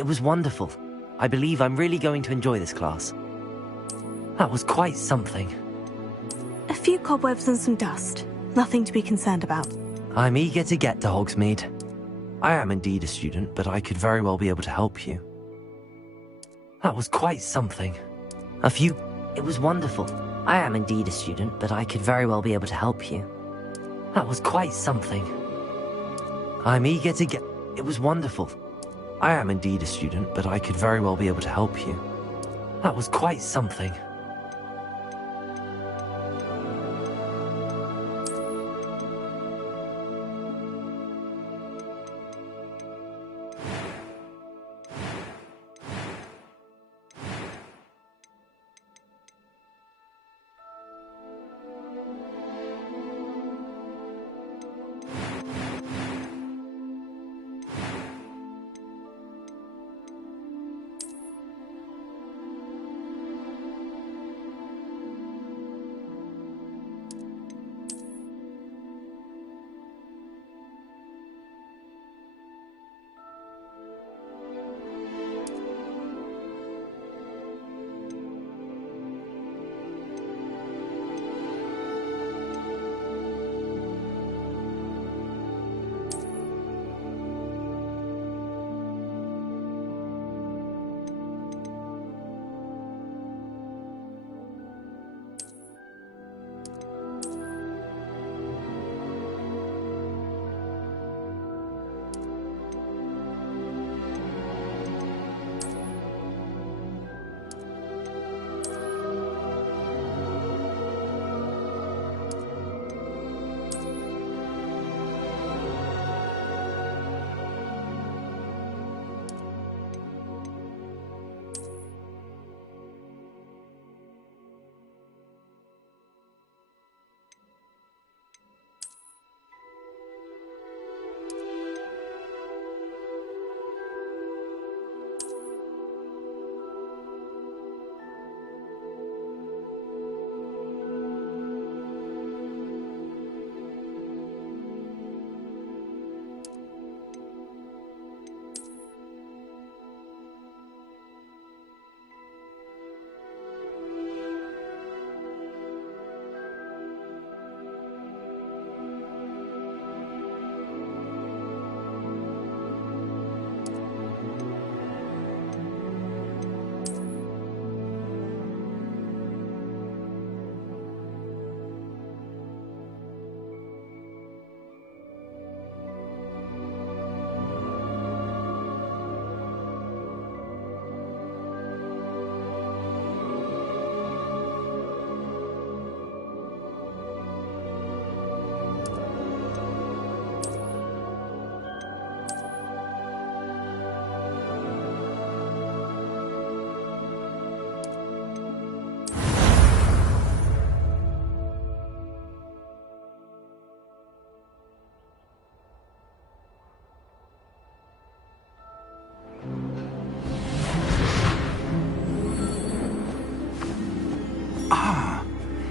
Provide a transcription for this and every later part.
it was wonderful. I believe I'm really going to enjoy this class. That was quite something. A few cobwebs and some dust. Nothing to be concerned about. I'm eager to get to Hogsmeade. I am indeed a student, but I could very well be able to help you. That was quite something. It was wonderful. I am indeed a student, but I could very well be able to help you. That was quite something. I'm eager to get... It was wonderful. I am indeed a student, but I could very well be able to help you. That was quite something.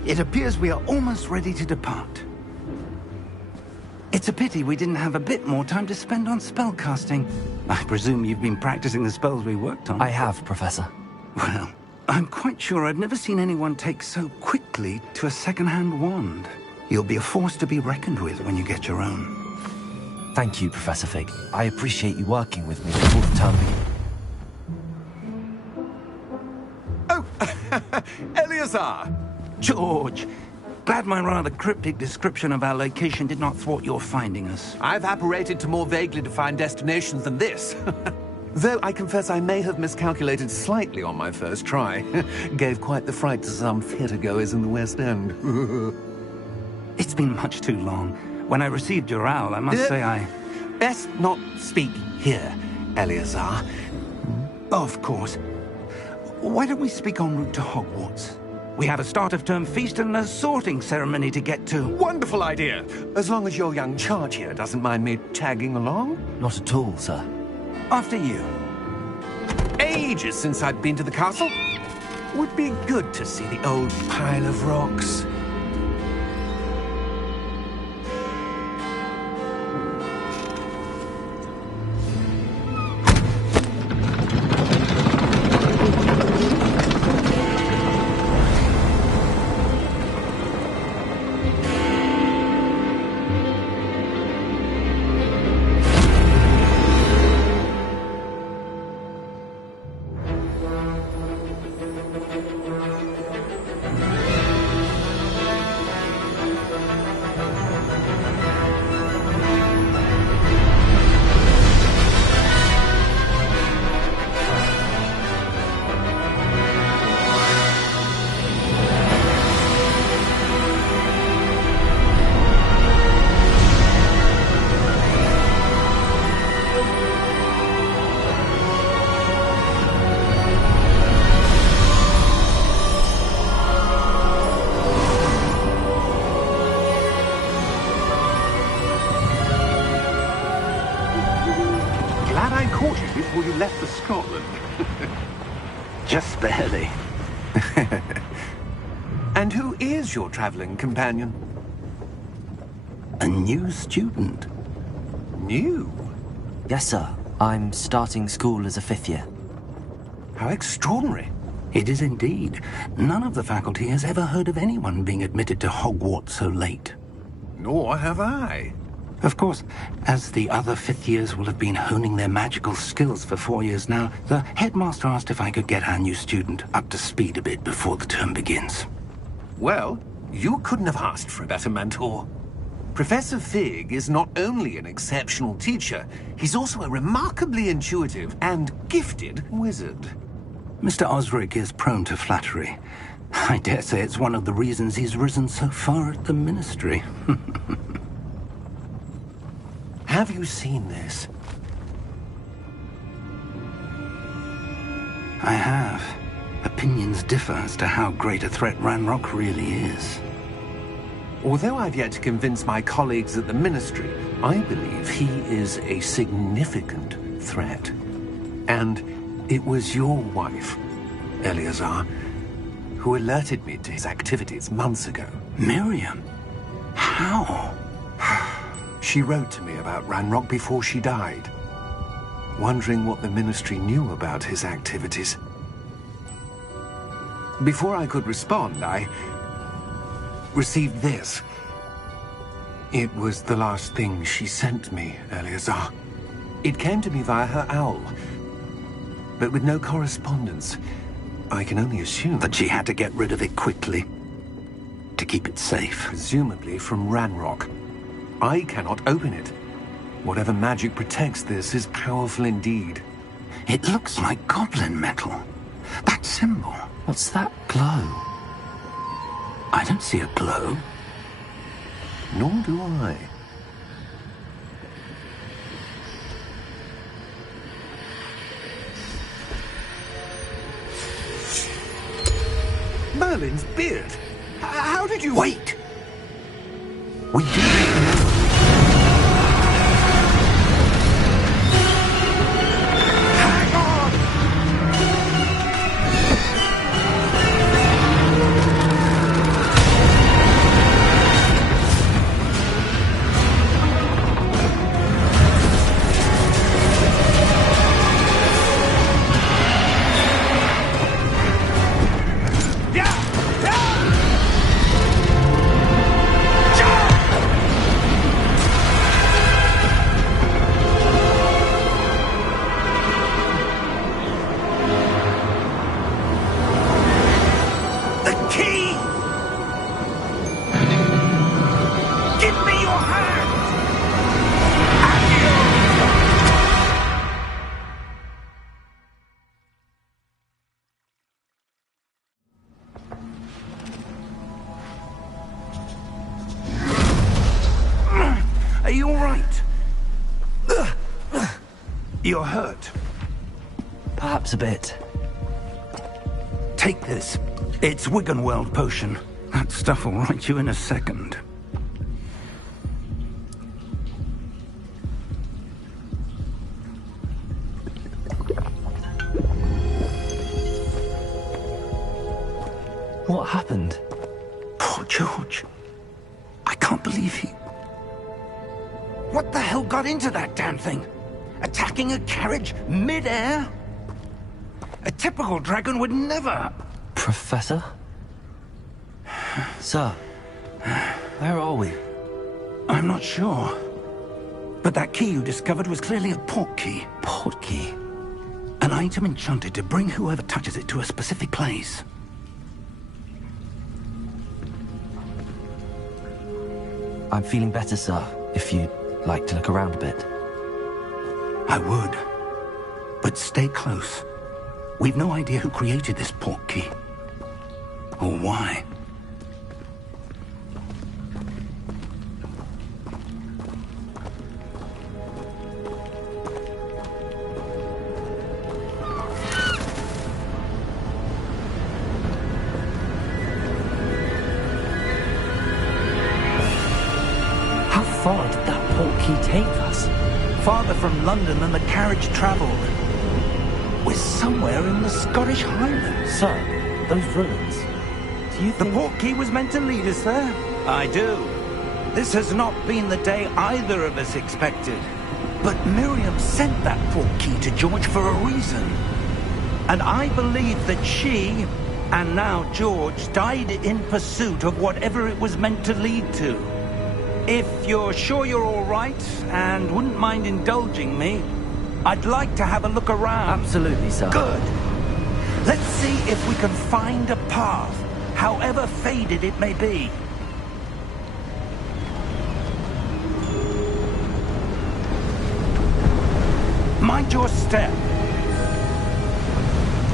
It appears we are almost ready to depart. It's a pity we didn't have a bit more time to spend on spellcasting. I presume you've been practicing the spells we worked on. I have, Professor. Well, I'm quite sure I've never seen anyone take so quickly to a second-hand wand. You'll be a force to be reckoned with when you get your own. Thank you, Professor Fig. I appreciate you working with me before the term begins. Oh, Eleazar! George, glad my rather cryptic description of our location did not thwart your finding us. I've apparated to more vaguely defined destinations than this. Though I confess I may have miscalculated slightly on my first try. Gave quite the fright to some theatre-goers in the West End. It's been much too long. When I received your owl, I must say I... Best not speak here, Eleazar. Of course. Why don't we speak en route to Hogwarts? We have a start-of-term feast and a sorting ceremony to get to. Wonderful idea! As long as your young charge here doesn't mind me tagging along. Not at all, sir. After you. Ages since I'd been to the castle. Would be good to see the old pile of rocks. Glad I caught you before you left for Scotland. Just barely. And who is your traveling companion? A new student. New? Yes, sir. I'm starting school as a 5th year. How extraordinary. It is indeed. None of the faculty has ever heard of anyone being admitted to Hogwarts so late. Nor have I. Of course, as the other 5th years will have been honing their magical skills for 4 years now, the headmaster asked if I could get our new student up to speed a bit before the term begins. Well, you couldn't have asked for a better mentor. Professor Fig is not only an exceptional teacher, he's also a remarkably intuitive and gifted wizard. Mr. Osric is prone to flattery. I dare say it's one of the reasons he's risen so far at the Ministry. Have you seen this? I have. Opinions differ as to how great a threat Ranrock really is. Although I've yet to convince my colleagues at the Ministry, I believe he is a significant threat. And it was your wife, Eleazar, who alerted me to his activities months ago. Miriam? How? She wrote to me about Ranrock before she died, wondering what the Ministry knew about his activities. Before I could respond, I received this. It was the last thing she sent me, Eleazar. It came to me via her owl, but with no correspondence. I can only assume That she had to get rid of it quickly to keep it safe. presumably from Ranrock. I cannot open it. Whatever magic protects this is powerful indeed. It looks like goblin metal. That symbol. What's that glow? I don't see a glow. Nor do I. Merlin's beard. How did you... Wait! We do. Are you all right? You're hurt. Perhaps a bit. Take this. It's Wiggenweld potion. That stuff will right you in a second. What happened? Poor George. I can't believe he... What the hell got into that damn thing? Attacking a carriage mid-air? A typical dragon would never... Professor? Sir? Where are we? I'm not sure. But that key you discovered was clearly a port key. Port key? An item enchanted to bring whoever touches it to a specific place. I'm feeling better, sir. If you'd like to look around a bit. I would. But stay close. We've no idea who created this port key. Or why. How far did that port key take us? Farther from London than the carriage travelled. We're somewhere in the Scottish Highlands. Sir, those ruins. Do you The think... port key was meant to lead us there? I do. This has not been the day either of us expected. But Miriam sent that port key to George for a reason. And I believe that she, and now George, died in pursuit of whatever it was meant to lead to. If you're sure you're all right, and wouldn't mind indulging me, I'd like to have a look around. Absolutely, sir. Good. Let's see if we can find a path, however faded it may be. Mind your step.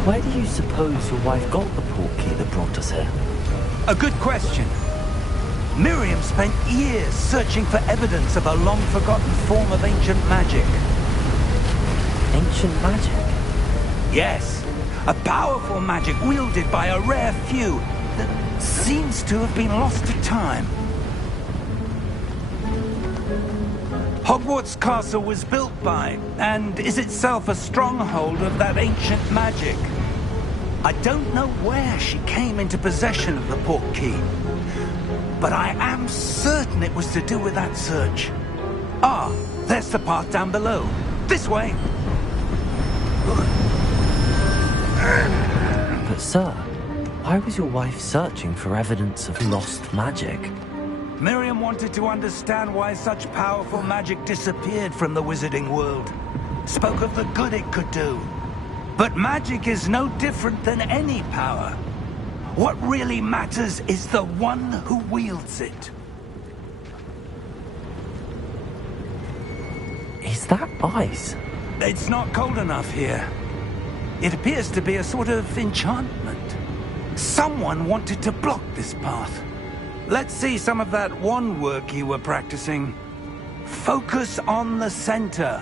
Where do you suppose your wife got the port key that brought us here? A good question. Miriam spent years searching for evidence of a long-forgotten form of ancient magic. Ancient magic? Yes, a powerful magic wielded by a rare few that seems to have been lost to time. Hogwarts Castle was built by, and is itself a stronghold of that ancient magic. I don't know where she came into possession of the port key, but I am certain it was to do with that search. Ah, there's the path down below. This way. But sir, why was your wife searching for evidence of lost magic? Miriam wanted to understand why such powerful magic disappeared from the wizarding world. Spoke of the good it could do. But magic is no different than any power. What really matters is the one who wields it. Is that ice? It's not cold enough here. It appears to be a sort of enchantment. Someone wanted to block this path. Let's see some of that wand work you were practicing. Focus on the center.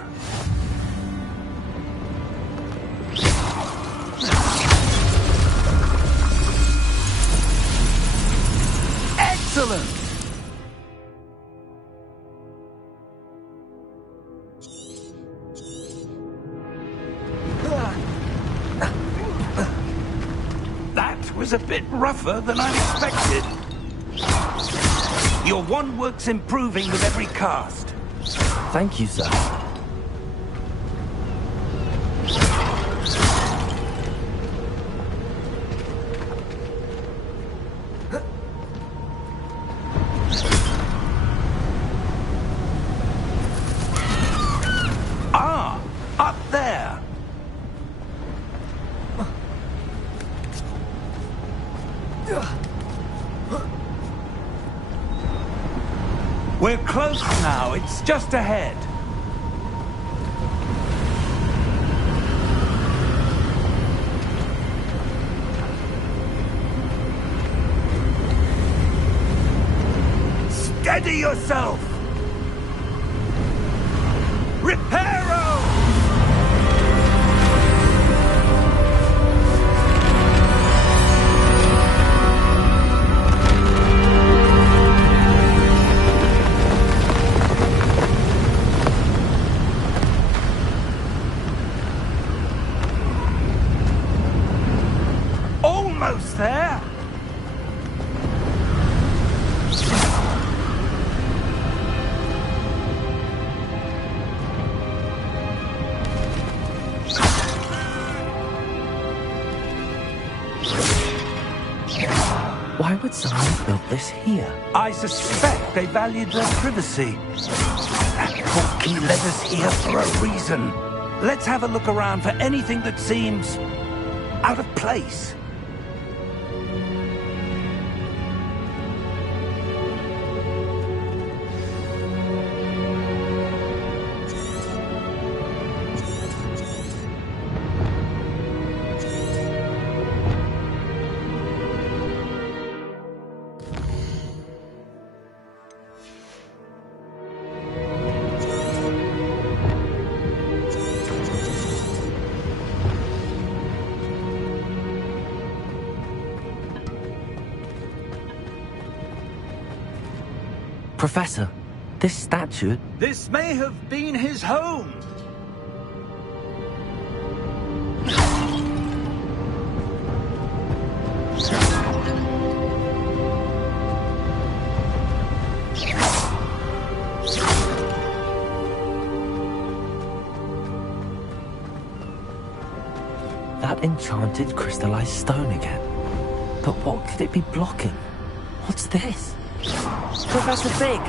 Excellent! That was a bit rougher than I expected. Your wand work's improving with every cast. Thank you, sir. Ah, up there. We're close now. It's just ahead. Steady yourself! Reparo! Almost there! Why would someone have built this here? I suspect they valued their privacy. That portkey led us here for a reason. Let's have a look around for anything that seems out of place. Professor, this statue... This may have been his home. That enchanted crystallized stone again. But what could it be blocking? What's this? Professor Fig!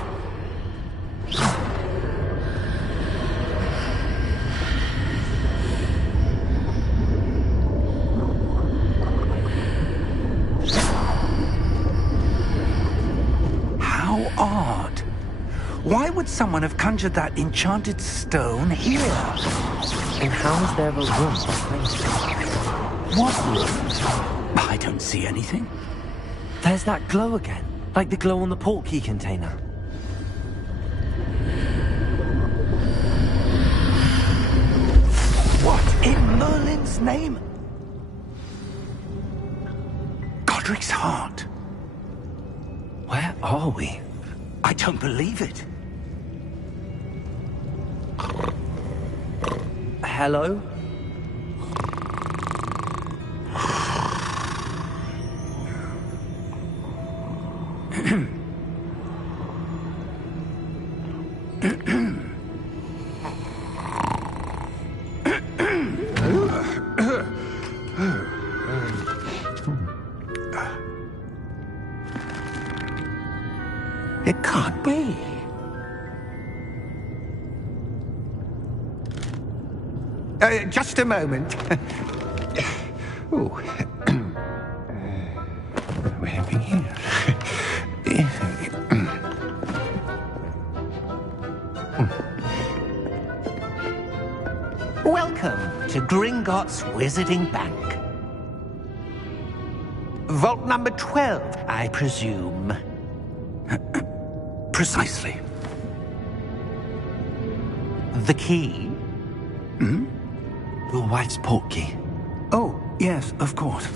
How odd. Why would someone have conjured that enchanted stone here? And how is there a room behind it? What room? I don't see anything. There's that glow again. Like the glow on the portkey container. What in Merlin's name? Godric's heart. Where are we? I don't believe it. Hello? It can't be. Just a moment. Oh. We're having here. Welcome to Gringotts Wizarding Bank. Vault number 12, I presume. Precisely. The key? Your wife's portkey. Oh, yes, of course.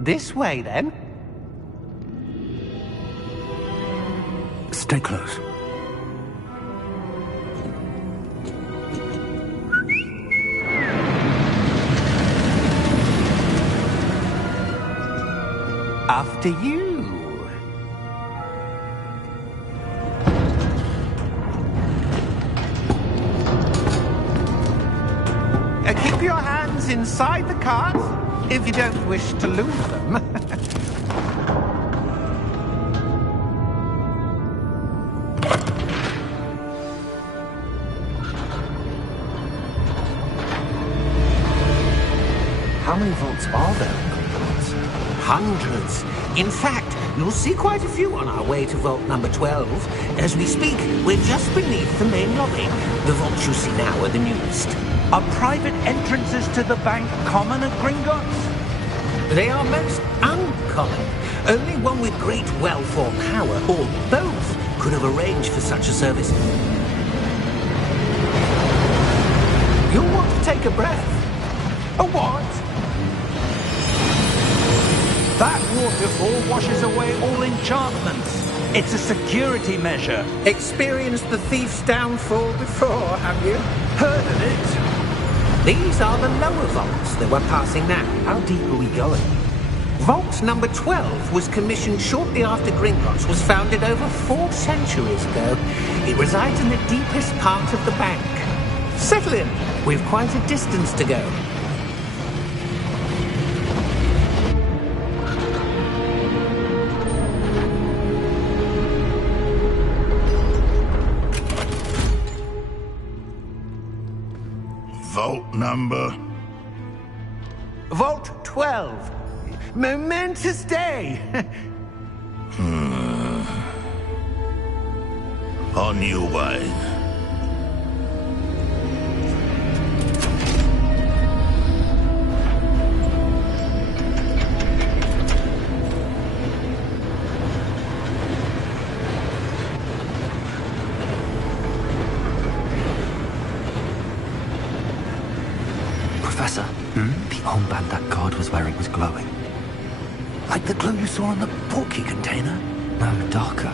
This way, then. Stay close. After you. Keep your hands inside the cart if you don't wish to lose them. How many vaults are there in Gringotts? Hundreds. In fact, you'll see quite a few on our way to vault number 12. As we speak, we're just beneath the main lobby. The vaults you see now are the newest. Are private entrances to the bank common at Gringotts? They are most uncommon. Only one with great wealth or power, or both, could have arranged for such a service. You'll want to take a breath. A what? That waterfall washes away all enchantments. It's a security measure. Experienced the thief's downfall before, have you? Heard of it? These are the lower vaults that we're passing now. How deep are we going? Vault number 12 was commissioned shortly after Gringotts was founded over 4 centuries ago. It resides in the deepest part of the bank. Settle in. We've quite a distance to go. number? Vault 12. Momentous day. On your way. Professor, the armband that guard was wearing was glowing. Like the glow you saw on the porky container? No, darker.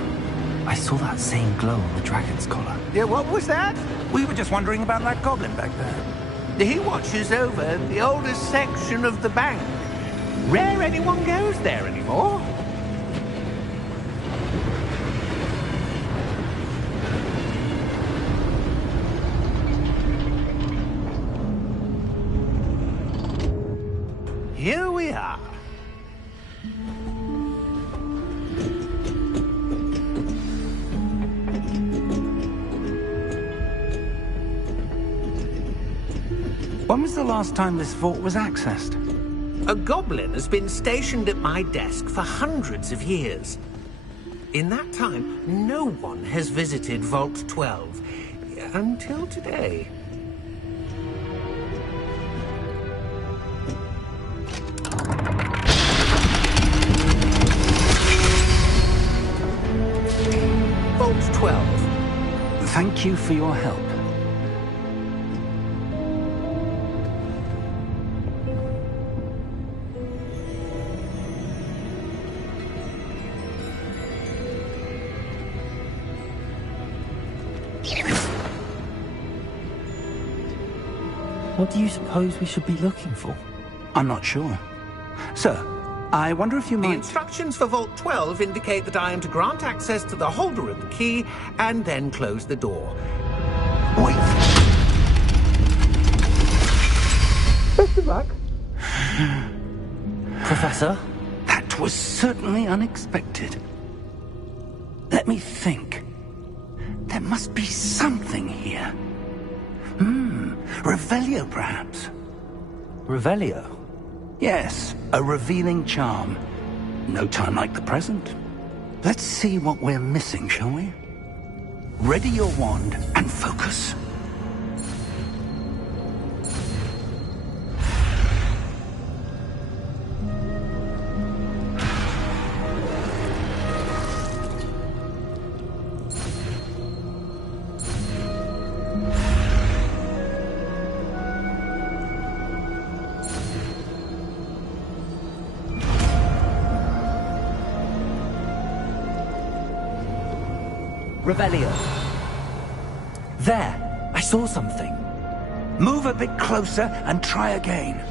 I saw that same glow on the dragon's collar. Yeah, what was that? We were just wondering about that goblin back there. He watches over the oldest section of the bank. Rare anyone goes there anymore. Here we are. When was the last time this vault was accessed? A goblin has been stationed at my desk for hundreds of years. In that time, no one has visited Vault 12 until today. Vault 12. Thank you for your help. What do you suppose we should be looking for? I'm not sure. Sir, I wonder if you The might... instructions for Vault 12 indicate that I am to grant access to the holder of the key and then close the door. Wait! Best of luck. Professor? That was certainly unexpected. Let me think. There must be something here. Revelio, perhaps? Revelio? Yes, a revealing charm. No time like the present. Let's see what we're missing, shall we? Ready your wand and focus. Revelio. There! I saw something. Move a bit closer and try again.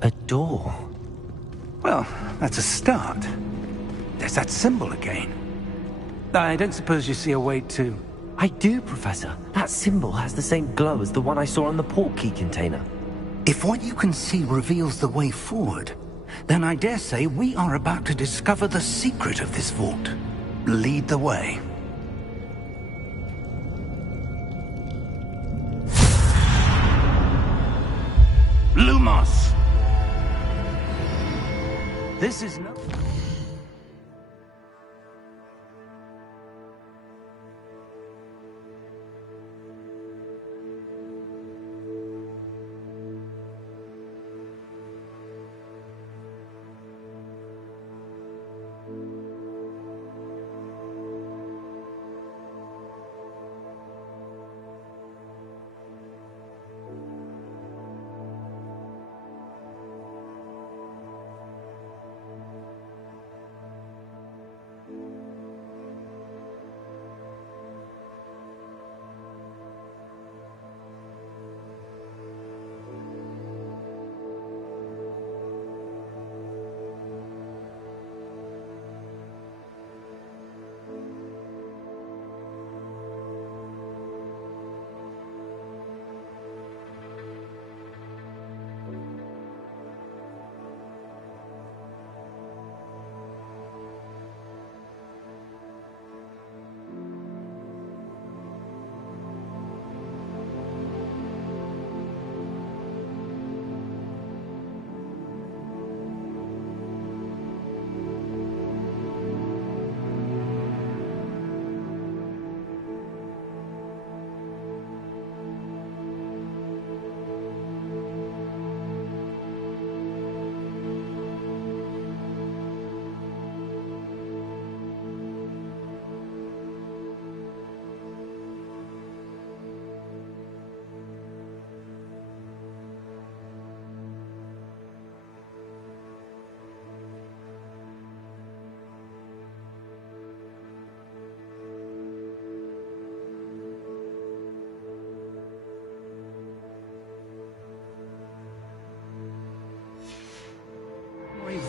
A door. Well, that's a start. There's that symbol again. I don't suppose you see a way to... I do, Professor. That symbol has the same glow as the one I saw on the port key container. If what you can see reveals the way forward, then I dare say we are about to discover the secret of this vault. Lead the way. Lumos! This is no...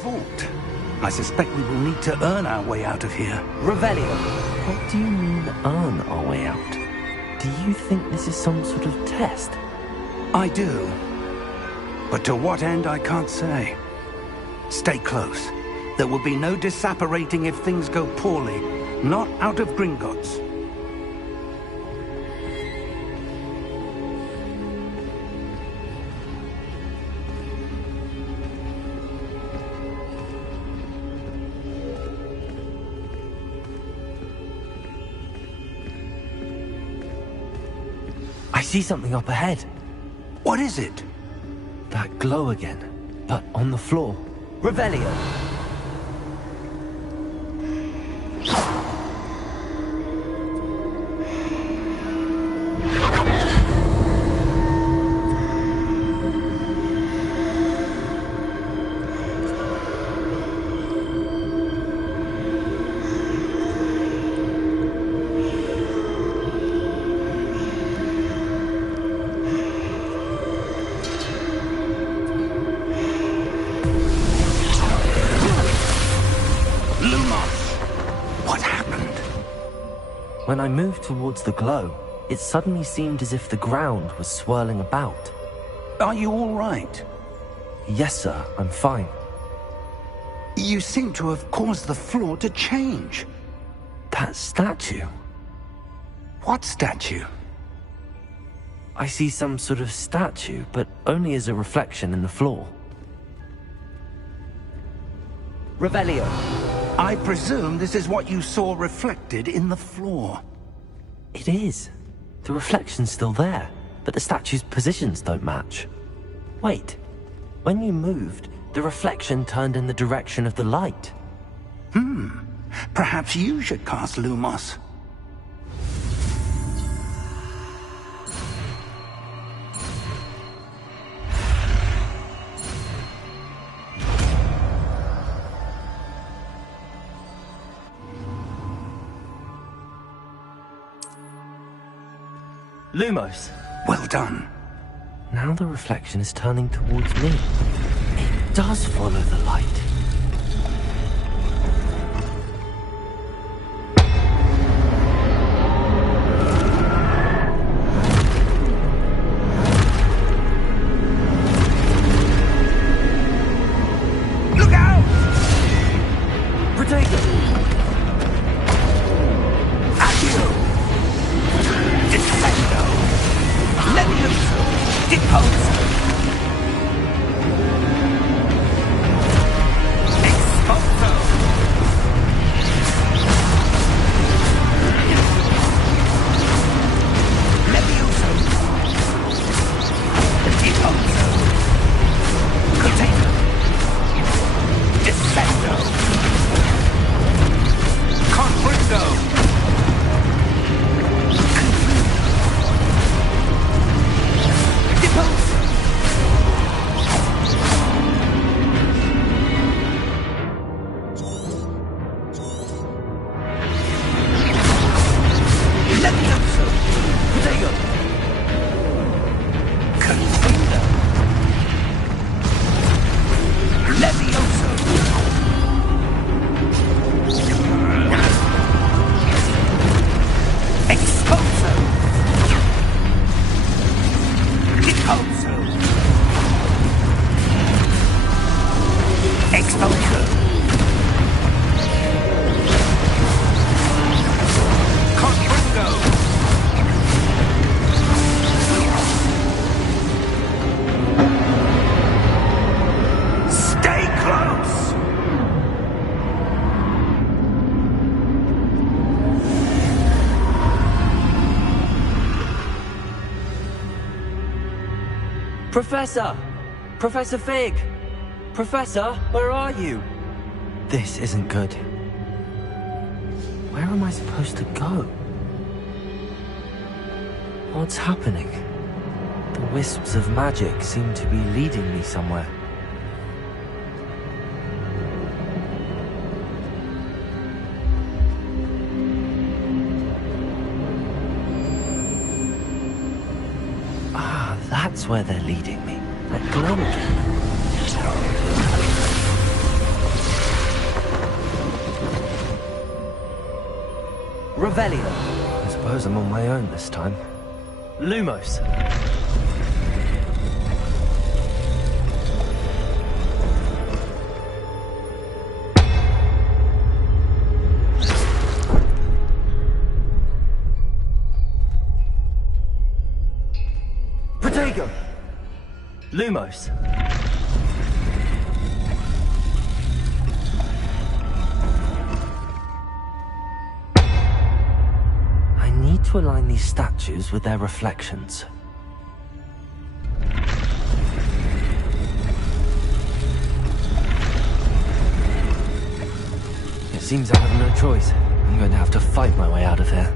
vault. I suspect we will need to earn our way out of here. Revelio. What do you mean, earn our way out? Do you think this is some sort of test? I do. But to what end, I can't say. Stay close. There will be no disapparating if things go poorly. Not out of Gringotts. I see something up ahead. What is it? That glow again, but on the floor. Revelio. When I moved towards the glow, it suddenly seemed as if the ground was swirling about. Are you all right? Yes, sir, I'm fine. You seem to have caused the floor to change. That statue? What statue? I see some sort of statue, but only as a reflection in the floor. Revelio. I presume this is what you saw reflected in the floor. It is. The reflection's still there, but the statue's positions don't match. Wait. When you moved, the reflection turned in the direction of the light. Perhaps you should cast Lumos. Lumos. Well done. Now the reflection is turning towards me. It does follow the light. Look out! Protego! Accio! Defendo! Levioso! Deposo! Exposo! Levioso! Deposo! Potato! Defendo! Confringo! Depose! Levioso! Potato! Confringo! Levioso! Exposo! Deposo! Exposo! Confringo! Stay close! Professor! Professor Fig! Professor, where are you? This isn't good. Where am I supposed to go? What's happening? The wisps of magic seem to be leading me somewhere. Ah, that's where they're leading me. That glow again. Revelio. I suppose I'm on my own this time. Lumos. Protego. Lumos. To align these statues with their reflections. It seems I have no choice. I'm going to have to fight my way out of here.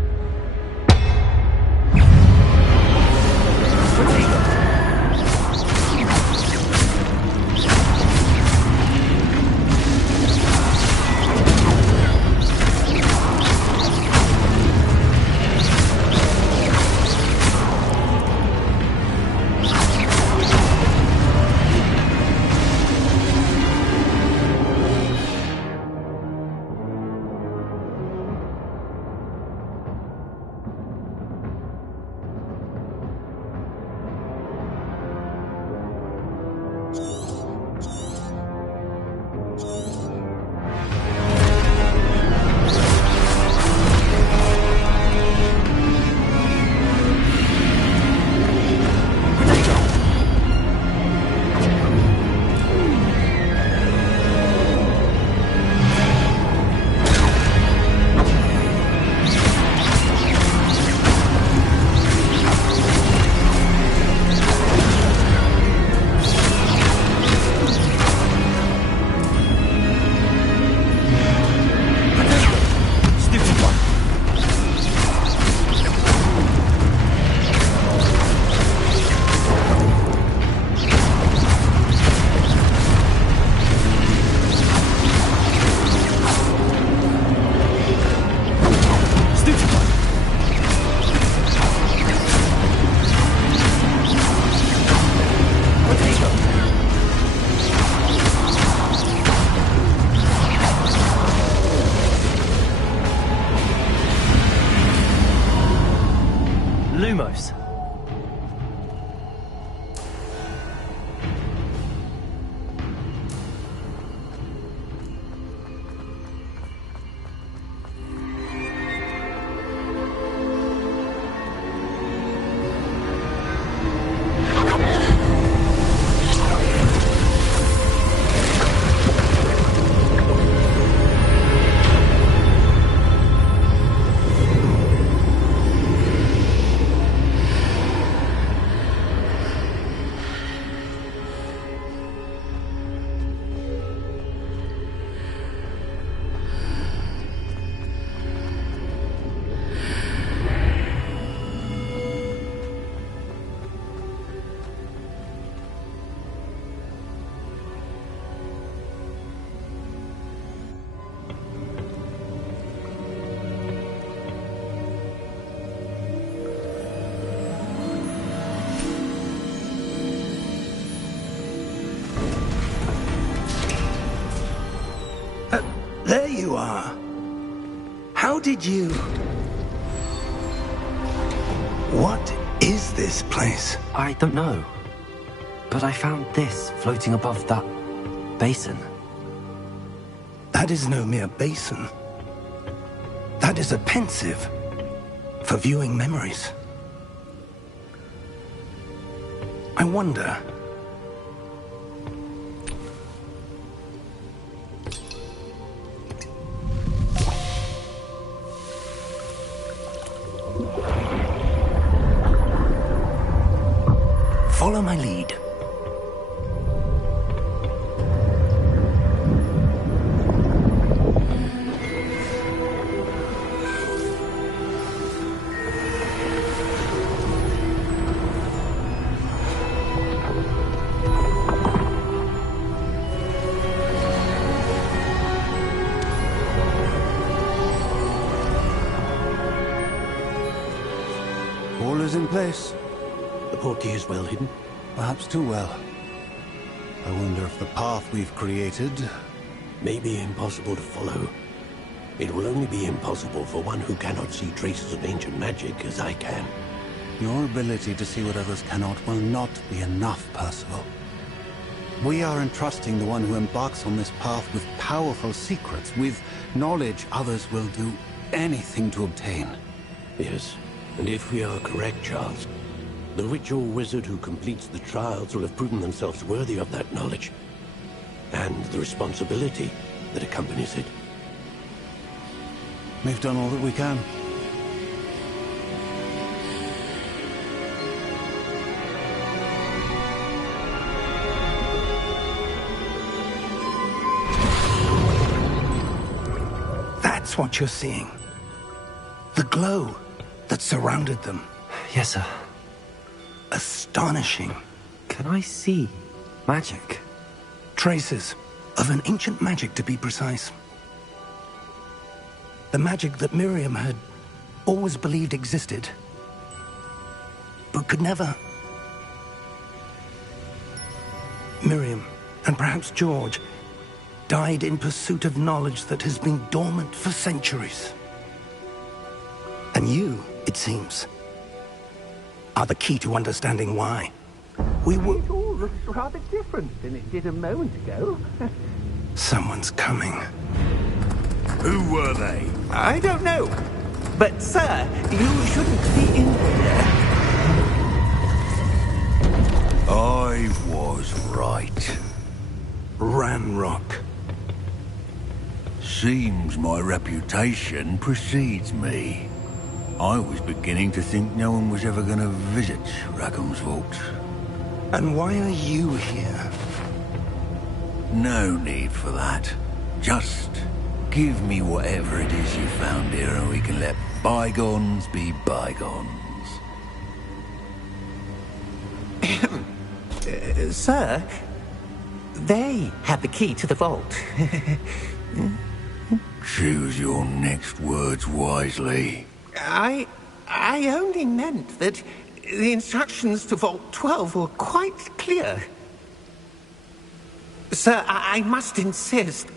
Lumos. There you are. How did you... What is this place? I don't know. But I found this floating above that basin. That is no mere basin. That is a pensive for viewing memories. I wonder... Follow my lead. All is in place. The portkey is well hidden. Perhaps too well. I wonder if the path we've created... May be impossible to follow. It will only be impossible for one who cannot see traces of ancient magic as I can. Your ability to see what others cannot will not be enough, Percival. We are entrusting the one who embarks on this path with powerful secrets, with knowledge others will do anything to obtain. Yes, and if we are correct, Charles, the witch or wizard who completes the trials will have proven themselves worthy of that knowledge, and the responsibility that accompanies it. We've done all that we can. That's what you're seeing. The glow that surrounded them. Yes, sir. Astonishing. Can I see magic? Traces of an ancient magic, to be precise. The magic that Miriam had always believed existed, but could never. Miriam, and perhaps George, died in pursuit of knowledge that has been dormant for centuries. And you, it seems, are the key to understanding why. We were... It all looks rather different than it did a moment ago. Someone's coming. Who were they? I don't know. But, sir, you shouldn't be in here. I was right. Ranrock. Seems my reputation precedes me. I was beginning to think no one was ever going to visit Rackham's vault. And why are you here? No need for that. Just give me whatever it is you found here and we can let bygones be bygones. Sir, they had the key to the vault. Choose your next words wisely. I only meant that the instructions to Vault 12 were quite clear. Sir, I must insist.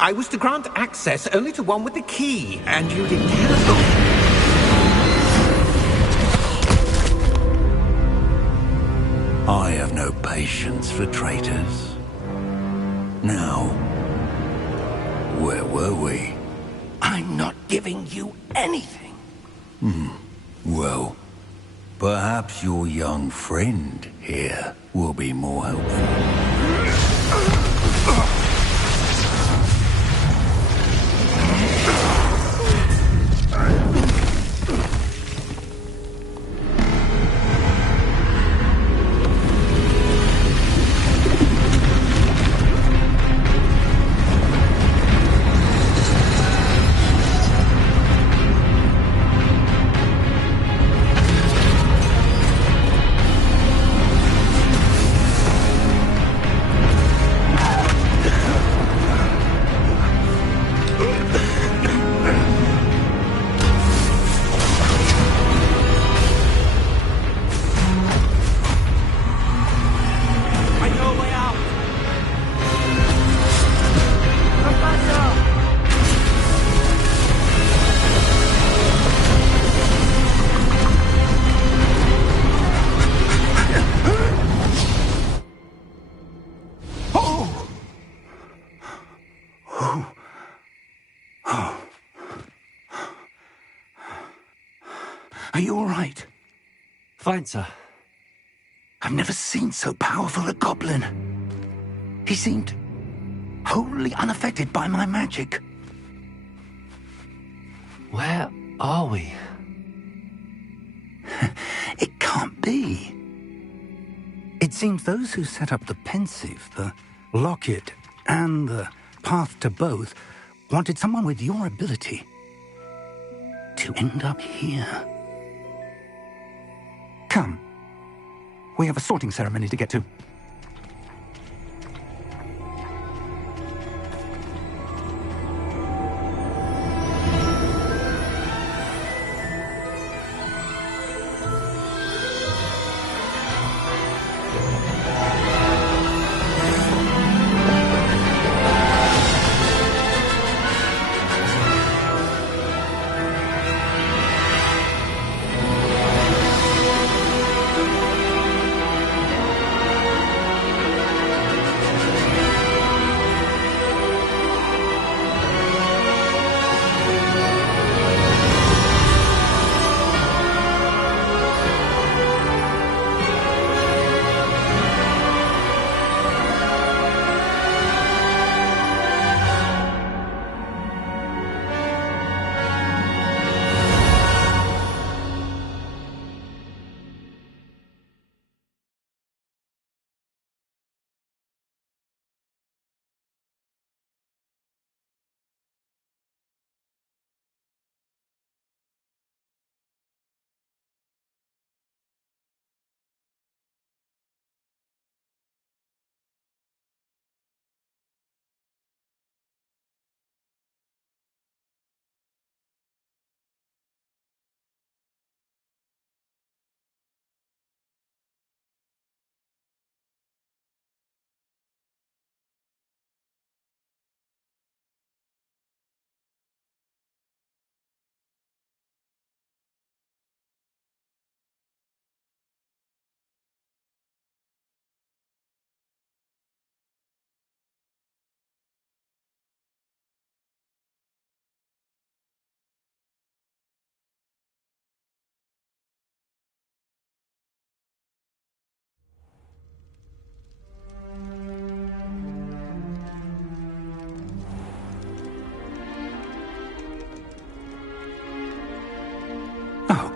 I was to grant access only to one with the key, and you didn't have I have no patience for traitors. Now, where were we? I'm not giving you anything. Well, perhaps your young friend here will be more helpful. Are you all right? Fine, sir. I've never seen so powerful a goblin. He seemed wholly unaffected by my magic. Where are we? It can't be. It seems those who set up the pensive, the locket, and the path to both wanted someone with your ability to end up here. Come. We have a sorting ceremony to get to.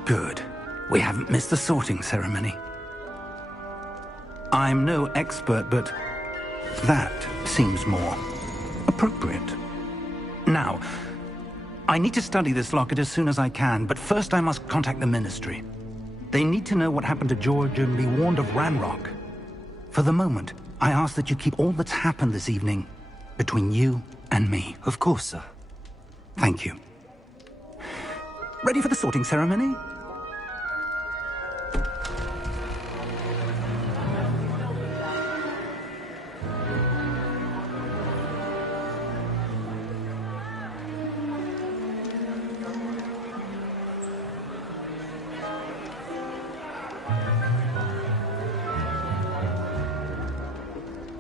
Good. We haven't missed the sorting ceremony. I'm no expert, but that seems more appropriate. Now, I need to study this locket as soon as I can, but first I must contact the Ministry. They need to know what happened to George and be warned of Ranrock. For the moment, I ask that you keep all that's happened this evening between you and me. Of course, sir. Thank you. Ready for the sorting ceremony?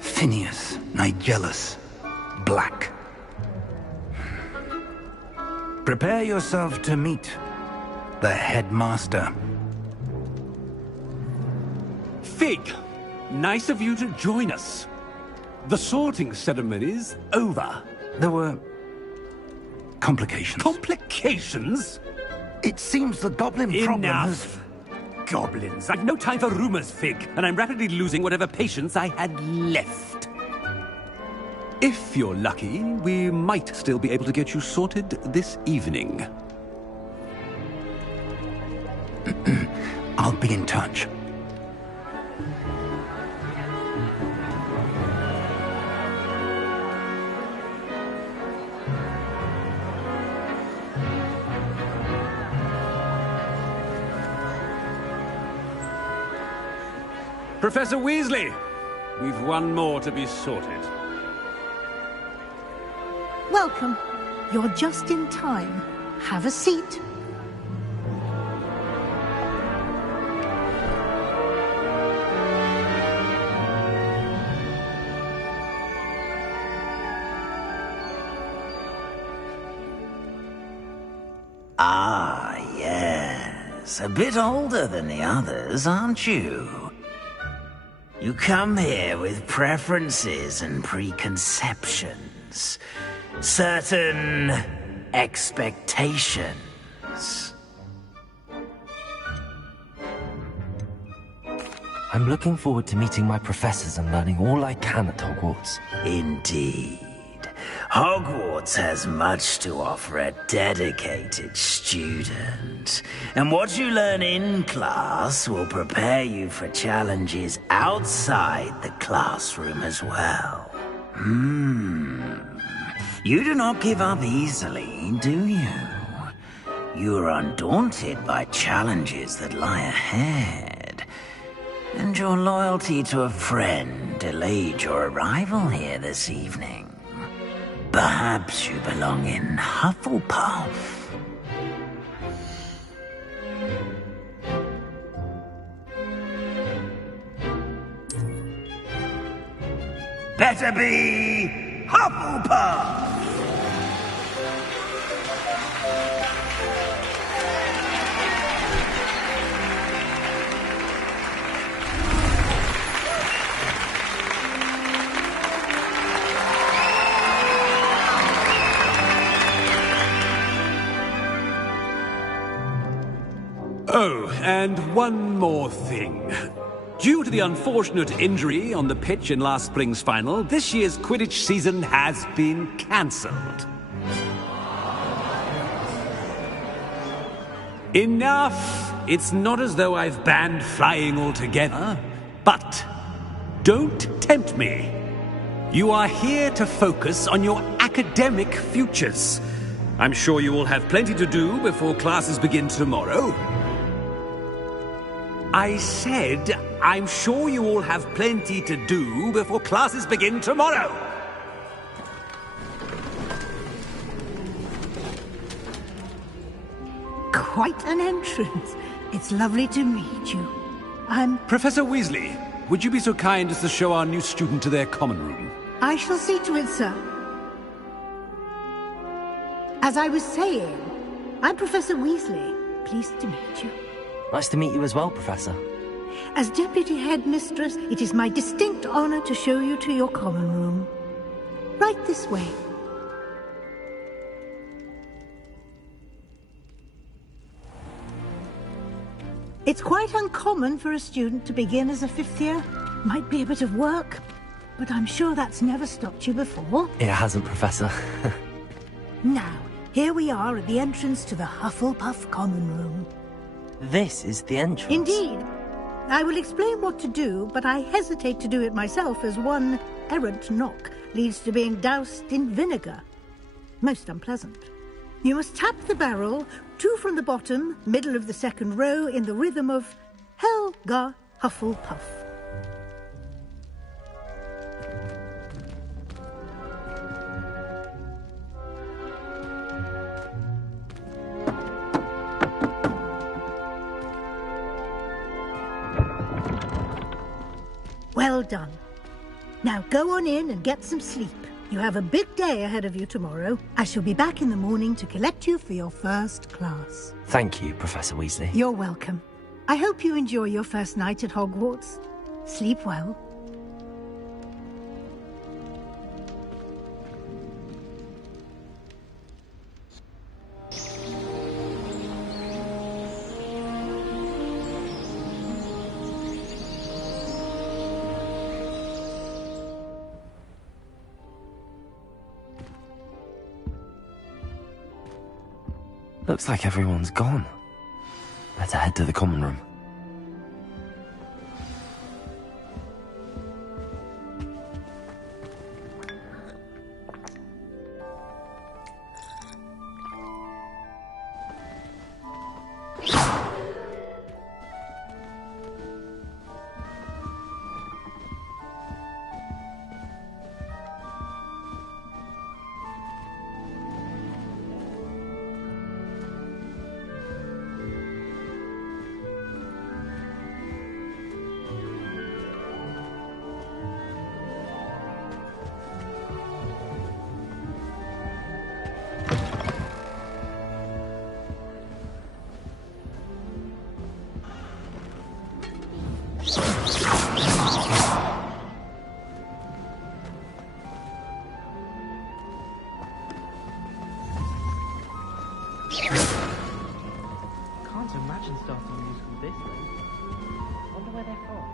Phineas, Nigellus, Black. Prepare yourself to meet the headmaster. Fig, nice of you to join us. The sorting ceremony's over. There were complications. Complications? It seems the goblin problem has... Enough! Goblins. I've no time for rumors, Fig, and I'm rapidly losing whatever patience I had left. If you're lucky, we might still be able to get you sorted this evening. I'll be in touch. Professor Weasley, we've one more to be sorted. Welcome. You're just in time. Have a seat. Ah, yes. A bit older than the others, aren't you? You come here with preferences and preconceptions. Certain expectations. I'm looking forward to meeting my professors and learning all I can at Hogwarts. Indeed. Hogwarts has much to offer a dedicated student. And what you learn in class will prepare you for challenges outside the classroom as well. You do not give up easily, do you? You are undaunted by challenges that lie ahead. And your loyalty to a friend delayed your arrival here this evening. Perhaps you belong in Hufflepuff. Better be Hufflepuff! Oh, and one more thing. Due to the unfortunate injury on the pitch in last spring's final, this year's Quidditch season has been cancelled. Enough! It's not as though I've banned flying altogether, but don't tempt me. You are here to focus on your academic futures. I'm sure you will have plenty to do before classes begin tomorrow. I said, I'm sure you all have plenty to do before classes begin tomorrow. Quite an entrance. It's lovely to meet you. Professor Weasley, would you be so kind as to show our new student to their common room? I shall see to it, sir. As I was saying, I'm Professor Weasley. Pleased to meet you. Nice to meet you as well, Professor. As Deputy Headmistress, it is my distinct honor to show you to your common room. Right this way. It's quite uncommon for a student to begin as a fifth year. Might be a bit of work, but I'm sure that's never stopped you before. It hasn't, Professor. Now, here we are at the entrance to the Hufflepuff Common Room. This is the entrance. Indeed. I will explain what to do, but I hesitate to do it myself as one errant knock leads to being doused in vinegar. Most unpleasant. You must tap the barrel, 2 from the bottom, middle of the second row, in the rhythm of Helga Hufflepuff. Well done. Now go on in and get some sleep. You have a big day ahead of you tomorrow. I shall be back in the morning to collect you for your first class. Thank you, Professor Weasley. You're welcome. I hope you enjoy your first night at Hogwarts. Sleep well. Looks like everyone's gone. Better head to the common room. Can't imagine starting a musical this late. Wonder where they're from.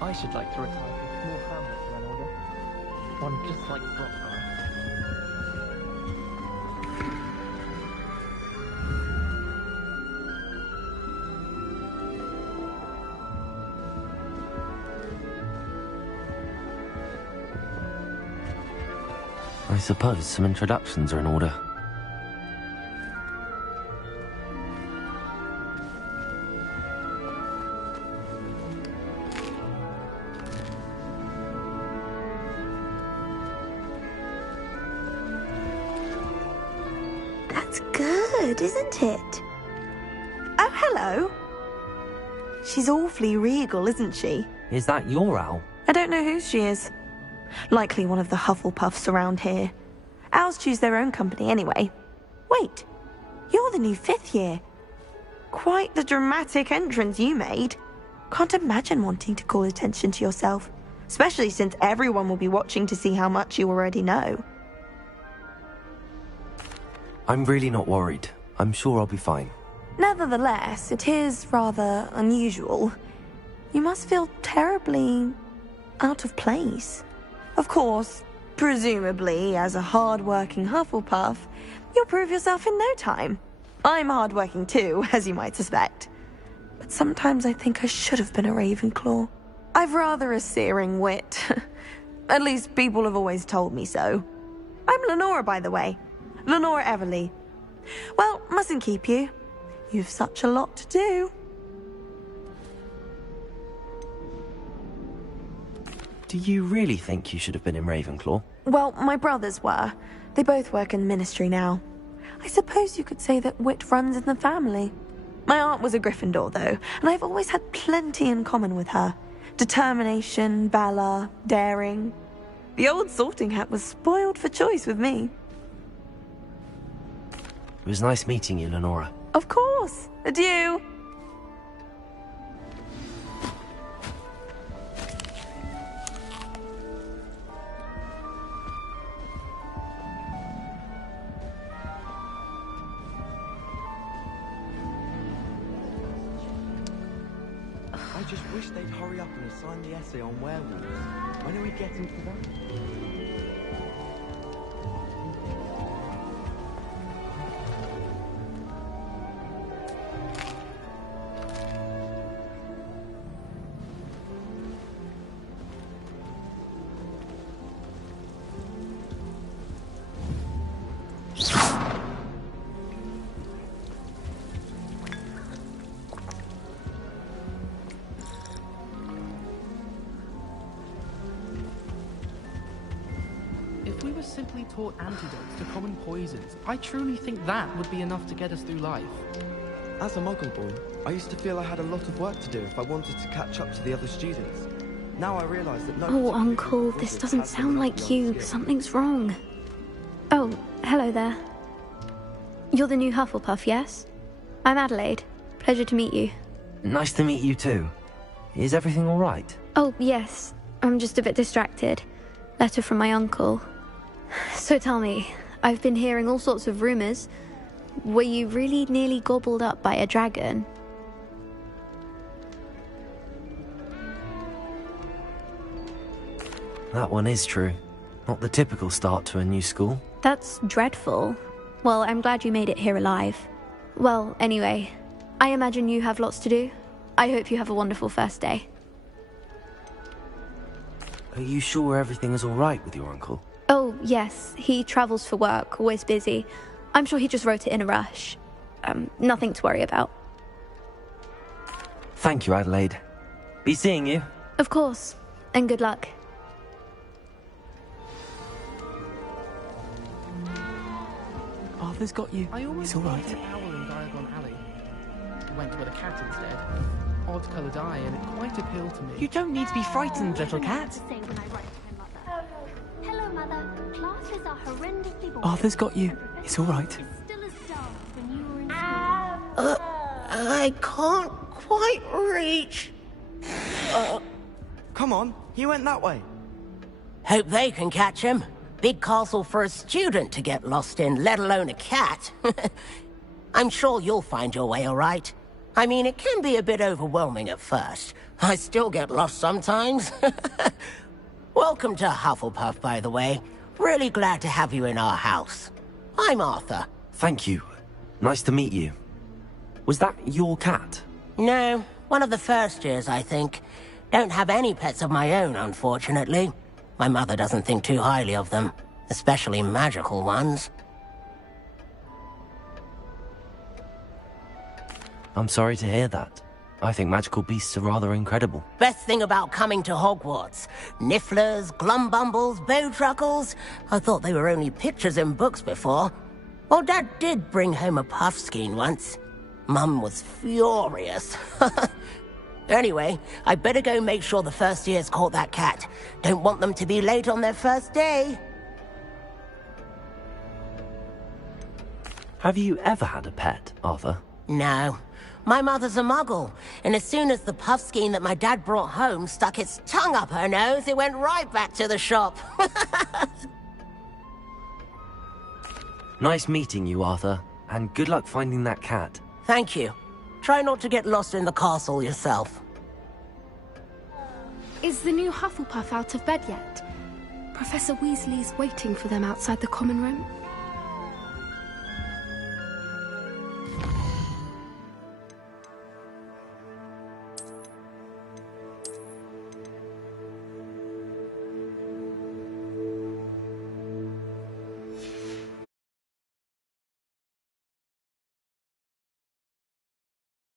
I should like to retire to a small hamlet for an order. One just like Brockborough. I suppose some introductions are in order. That's good, isn't it? Oh, hello. She's awfully regal, isn't she? Is that your owl? I don't know who she is. Likely one of the Hufflepuffs around here. Owls choose their own company anyway. Wait, you're the new 5th year. Quite the dramatic entrance you made. Can't imagine wanting to call attention to yourself, especially since everyone will be watching to see how much you already know. I'm really not worried. I'm sure I'll be fine. Nevertheless, it is rather unusual. You must feel terribly out of place. Of course, presumably, as a hard-working Hufflepuff, you'll prove yourself in no time. I'm hard-working too, as you might suspect. But sometimes I think I should have been a Ravenclaw. I've rather a searing wit. At least people have always told me so. I'm Lenora, by the way. Lenora Everly. Well, mustn't keep you. You've such a lot to do. Do you really think you should have been in Ravenclaw? Well, my brothers were. They both work in ministry now. I suppose you could say that wit runs in the family. My aunt was a Gryffindor, though, and I've always had plenty in common with her. Determination, valor, daring. The old sorting hat was spoiled for choice with me. It was nice meeting you, Lenora. Of course. Adieu. I just wish they'd hurry up and assign the essay on werewolves. When are we getting to that? If we were simply taught antidotes to common poisons, I truly think that would be enough to get us through life. As a Muggle boy, I used to feel I had a lot of work to do if I wanted to catch up to the other students. Now I realise that no... Oh, Uncle, this doesn't sound like you. Something's wrong. Oh, hello there. You're the new Hufflepuff, yes? I'm Adelaide. Pleasure to meet you. Nice to meet you too. Is everything all right? Oh, yes. I'm just a bit distracted. Letter from my uncle. So tell me, I've been hearing all sorts of rumours. Were you really nearly gobbled up by a dragon? That one is true. Not the typical start to a new school. That's dreadful. Well, I'm glad you made it here alive. Well, anyway, I imagine you have lots to do. I hope you have a wonderful first day. Are you sure everything is all right with your uncle? Oh, yes. He travels for work, always busy. I'm sure he just wrote it in a rush. Nothing to worry about. Thank you, Adelaide. Be seeing you. Of course. And good luck. Arthur's got you. I almost spent an hour in Diagon Alley. Went with a cat instead. Odd-coloured eye, and it quite appealed to me. You don't need to be frightened, little cat. Hello, Mother. Classes are horrendously boring. Arthur's got you. It's all right. Still as dull when you were in school. I can't quite reach. Come on, he went that way. Hope they can catch him. Big castle for a student to get lost in, let alone a cat. I'm sure you'll find your way all right. I mean, it can be a bit overwhelming at first. I still get lost sometimes. Welcome to Hufflepuff, by the way. Really glad to have you in our house. I'm Arthur. Thank you. Nice to meet you. Was that your cat? No, one of the first years, I think. Don't have any pets of my own, unfortunately. My mother doesn't think too highly of them, especially magical ones. I'm sorry to hear that. I think magical beasts are rather incredible. Best thing about coming to Hogwarts. Nifflers, glumbumbles, bowtruckles. I thought they were only pictures in books before. Well, Dad did bring home a puffskein once. Mum was furious. Anyway, I better go make sure the first years caught that cat. Don't want them to be late on their first day. Have you ever had a pet, Arthur? No. My mother's a Muggle, and as soon as the puffskein that my dad brought home stuck its tongue up her nose, it went right back to the shop. Nice meeting you, Arthur, and good luck finding that cat. Thank you. Try not to get lost in the castle yourself. Is the new Hufflepuff out of bed yet? Professor Weasley's waiting for them outside the common room.